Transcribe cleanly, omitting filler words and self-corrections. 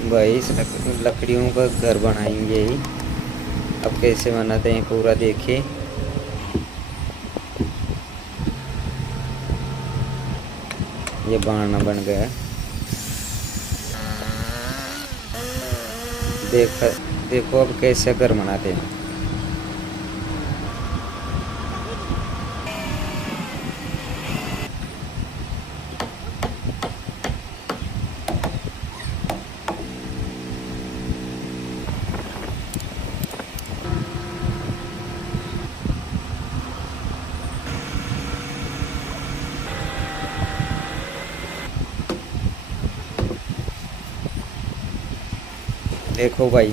भाई इस लकड़ियों का घर बनाएंगे ही। अब कैसे बनाते हैं पूरा देखिए। ये बारना बन गया है। देख देखो अब कैसे घर बनाते हैं। देखो भाई